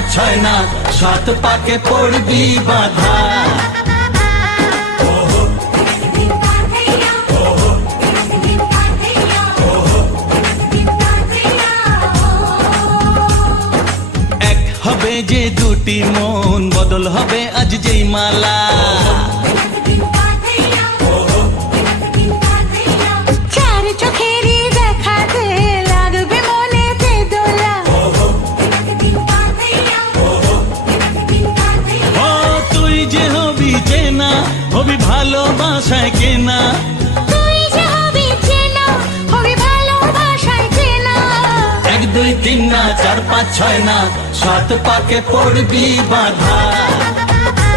পাঁচ ছয় না, সাত পাকে পড়বি বাধা। এক হবে যে দুটি মন, বদল হবে আজ যেই মালা। চার চোখেরই দেখাতে লাগবে মনেতে দোলা। ও তুই যে হবি চেনা, হবি ভালোবাসায় কেনা। তুই যে হবি চেনা, হবি ভালোবাসায় চেনা। এক দুই তিন না, চার পাঁচ ছয় না, সাত পাকে পড়বি বাধা।